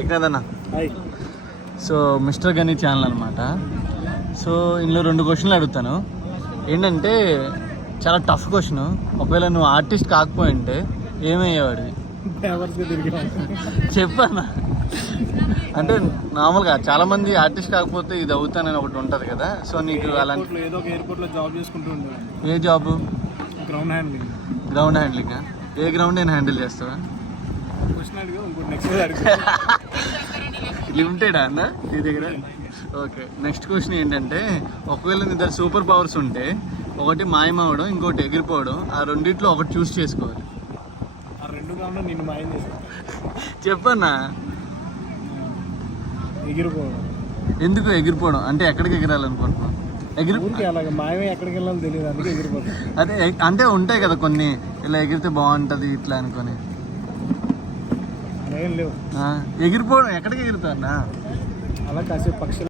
ఎక్కడన్నా so mister గని channel అనమాట. సో ఇందులో 2 క్వశ్చన్లు అడుగుతాను. ఏంటంటే చాలా టఫ్ క్వశ్చన్. ఒకవేళ నువ్వు ఆర్టిస్ట్ కాకపోయింటే ఏమయ్యేవాడివి చెప్పన్నా. అంటే నార్మల్గా చాలా మంది ఆర్టిస్ట్ కాకపోతే ఇది అవుతానని ఒకటి ఉంటుంది కదా. సో నీకు అలాంటి ఏదో ఒక ఎయిర్పోర్ట్లో జాబ్ చేసుకుంటూ ఉండేవాడిని. ఏ job? Ground handling. Ground handling? ఏ గ్రౌండ్ అయినా హ్యాండిల్ చేస్తావా? లిమిటెడా అన్న నీ దగ్గర? ఓకే, నెక్స్ట్ క్వశ్చన్ ఏంటంటే ఒకవేళ నీ దగ్గర సూపర్ పవర్స్ ఉంటే ఒకటి మాయమవడం, ఇంకోటి ఎగిరిపోవడం, ఆ రెండిట్లో ఒకటి చూస్ చేసుకోవాలి. ఆ 2 కాకుండా నిన్ను మాయం చేస్తా. చెప్పన్నా. ఎగిరిపోవడం. ఎందుకు ఎగిరిపోవడం? అంటే ఎక్కడికి ఎగిరాలనుకుంటున్నావు? ఊరికి అలాగే మాయమే ఎక్కడికి వెళ్ళాలో తెలియదు, అందుకే ఎగిరిపోవడం. అదే అంటే ఉంటాయి కదా కొన్ని, ఇలా ఎగిరితే బాగుంటుంది ఇట్లా అనుకొని. ఏం లేవు. ఎగిరిపోవడం ఎక్కడికి ఎగురుతా అన్నా? అలా కాసేపు పక్షులు